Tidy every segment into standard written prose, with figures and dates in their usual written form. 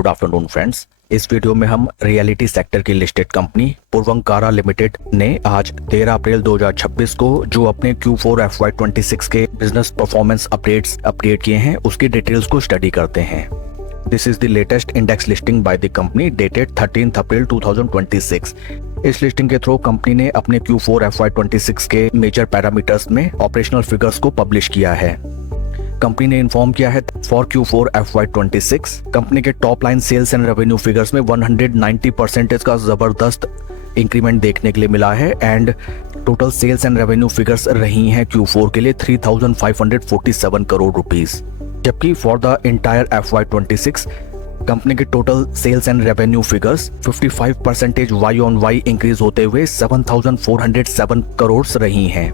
Good afternoon friends. इस video में हम रियलिटी सेक्टर की लिस्टेड कंपनी पूर्वंकारा लिमिटेड ने आज 13 अप्रैल 2026 को जो अपने Q4 FY26 के बिजनेस परफॉर्मेंस अपडेट किए हैं उसकी डिटेल्स को स्टडी करते हैं। This is the latest index listing by the company dated 13 अप्रैल 2026। इस लिस्टिंग के थ्रू कंपनी ने अपने Q4 FY26 के मेजर पैरामीटर्स में ऑपरेशनल फिगर्स को पब्लिश किया है। कंपनी ने इन्फॉर्म किया है फॉर Q4 FY26 कंपनी के top line sales and revenue figures में 190% का जबरदस्त इंक्रीमेंट देखने के लिए मिला है and total sales and revenue figures रही हैं Q4 के लिए 3,547 करोड़ रुपीस, जबकि for the entire FY26 company के total sales and revenue figures 55% YoY increase होते हुए 7,407 करोड़ रही हैं।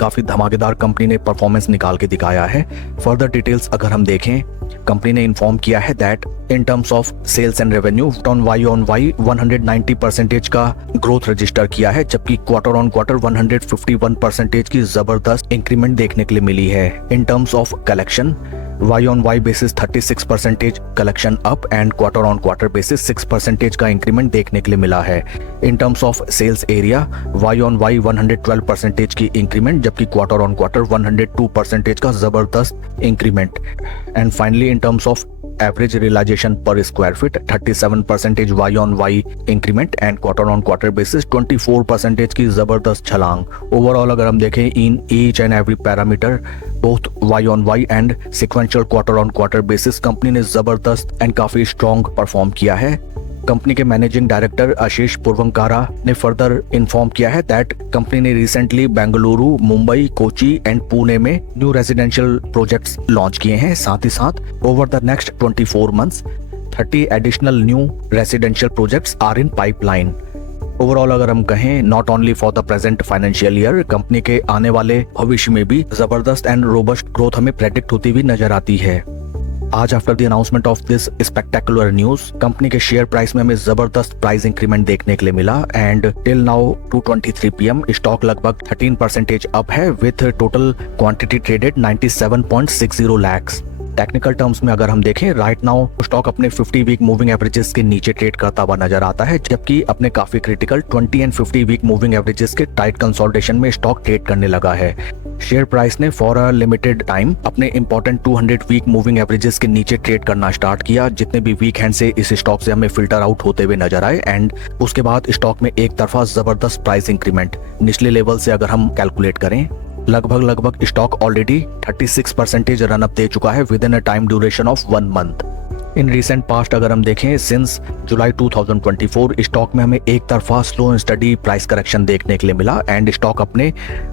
काफी धमाकेदार कंपनी ने परफॉर्मेंस निकाल के दिखाया है। फर्दर डिटेल्स अगर हम देखें, कंपनी ने इन्फॉर्म किया है that in terms of sales and revenue on YoY 190% का ग्रोथ रजिस्टर किया है, जबकि क्वार्टर ऑन क्वार्टर 151% की जबरदस्त इंक्रीमेंट देखने के लिए मिली है। In terms of collection YoY basis 36% collection up and quarter on quarter basis 6% का इंक्रीमेंट देखने के लिए मिला है। In terms of sales area YoY 112% की इंक्रीमेंट, जबकि क्वार्टर ऑन क्वार्टर 102% का जबरदस्त increment. And finally in terms of average realisation per square feet 37% YoY increment and quarter on quarter basis 24% की जबरदस्त छलांग। ओवरऑल अगर हम देखें in each and every parameter both YoY and sequential quarter on quarter basis company ने जबरदस्त and काफी strong perform किया है। कंपनी के मैनेजिंग डायरेक्टर आशीष पूर्वंकारा ने फर्दर इन्फॉर्म किया है दैट कंपनी ने रिसेंटली बेंगलुरु, मुंबई, कोची एंड पुणे में न्यू रेजिडेंशियल प्रोजेक्ट्स लॉन्च किए हैं। साथ ही साथ over the next 24 months 30 additional new residential projects are in pipeline. Overall अगर हम कहें not only for the present financial year, company के आने वाले भविष्य में भी जबरदस्त एंड रोबस्ट ग्रोथ हमें प्रेडिक्ट होती हुई नजर आती है। आज after the announcement of this spectacular news company के शेयर प्राइस में हमें जबरदस्त प्राइस इंक्रीमेंट देखने के लिए मिला and till now 2:23 PM stock लगभग 13% अप है with total quantity traded 97.60 lakhs। Technical terms में अगर हम देखें राइट नाउ स्टॉक अपने 50 वीक मूविंग एवरेजेस के नीचे ट्रेड करता हुआ नजर आता है, जबकि अपने काफी critical 20 and 50 week moving averages के टाइट कंसोलिडेशन में स्टॉक ट्रेड करने लगा है। शेयर प्राइस ने फॉर अ लिमिटेड टाइम अपने इंपॉर्टेंट 200 वीक मूविंग एवरेजेस के नीचे ट्रेड करना स्टार्ट किया। जितने भी वीक हैंड से इस स्टॉक से हमें फिल्टर आउट होते हुए नजर आए एंड उसके बाद स्टॉक में एक तरफा जबरदस्त प्राइस इंक्रीमेंट निचले लेवल से अगर हम कैलकुलेट करें लगभग स्टॉक ऑलरेडी 36% रन अप दे चुका है with in a time duration of 1 month. In recent past अगर हम देखें सिंस जुलाई 2024 स्टॉक में हमें एक तरफा slow and study price correction देखने के लिए मिला एंड स्टॉक अपने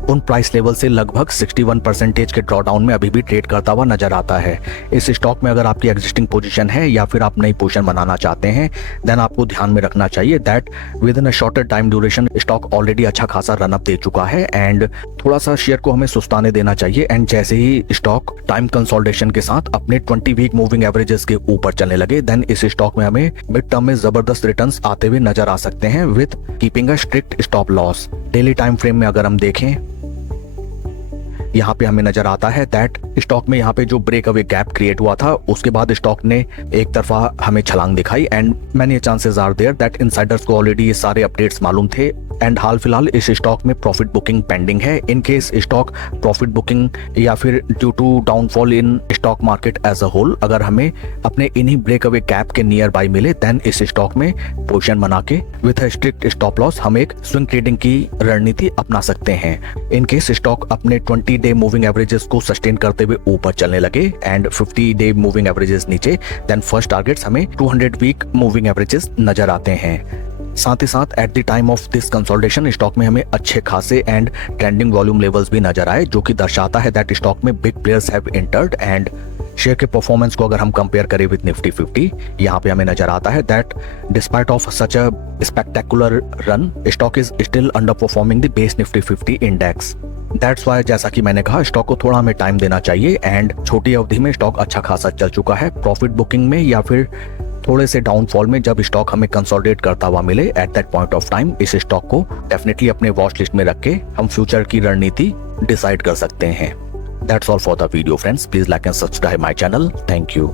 उन प्राइस लेवल से लगभग 61% के ड्रॉडाउन में अभी भी ट्रेड करता हुआ नजर आता है। इस स्टॉक में अगर आपकी एग्जिस्टिंग पोजीशन है या फिर आप नई पोजीशन बनाना चाहते हैं देन आपको ध्यान में रखना चाहिए that with in a shorter time duration stock already अच्छा खासा रन अप दे चुका है एंड थोड़ा सा शेयर को हमें सुस्ताने देना चाहिए एंड जैसे ही स्टॉक टाइम कंसोलिडेशन के साथ अपने 20 वीक मूविंग एवरेजेस के ऊपर चलने लगे देन इस स्टॉक में हमें मिड टर्म में जबरदस्त रिटर्न्स आते हुए नजर आ सकते हैं with keeping a strict stop loss. Daily time frame में अगर हम देखें यहाँ पे हमें नजर आता है दैट स्टॉक में यहाँ पे जो ब्रेक अवे गैप क्रिएट हुआ था उसके बाद स्टॉक ने एक तरफा हमें छलांग दिखाई and many chances are there that insiders को ऑलरेडी ये सारे अपडेट्स मालूम थे एंड हाल फिलहाल इस स्टॉक में प्रॉफिट बुकिंग पेंडिंग है। In case stock profit booking या फिर due to downfall in stock market as a whole अगर हमें अपने इन्हीं ब्रेक अवे गैप के नियर बाय मिले देन इस स्टॉक में पोजीशन बना के with a strict stop loss हम एक स्विंग ट्रेडिंग की रणनीति अपना सकते हैं। इन केस स्टॉक अपने 20 डे मूविंग एवरेजेस को सस्टेन करते हुए ऊपर चलने लगे एंड 50 डे मूविंग एवरेजेस नीचे देन फर्स्ट टारगेट्स हमें 200 वीक मूविंग एवरेजेस नजर आते हैं। साथ ही साथ at the time of this consolidation stock में हमें अच्छे खासे एंड ट्रेंडिंग वॉल्यूम लेवल्स भी नजर आए, जो कि दर्शाता है दैट स्टॉक में big players have entered and share के परफॉर्मेंस को अगर हम कंपेयर करें विद निफ्टी 50 यहाँ पे हमें नजर आता है that despite of such a spectacular run stock is still under performing the base Nifty 50 index. That's why जैसा कि मैंने कहा स्टॉक को थोड़ा हमें टाइम देना चाहिए एंड छोटी अवधि में स्टॉक अच्छा खासा चल चुका है। प्रॉफिट बुकिंग में या फिर थोड़े से डाउनफॉल में जब स्टॉक हमें कंसोलिडेट करता हुआ मिले at that point of time इस स्टॉक को डेफिनेटली अपने वॉच लिस्ट में रख के हम फ्यूचर की रणनीति डिसाइड कर सकते हैं। That's all for the video friends, please like and subscribe my channel. Thank you.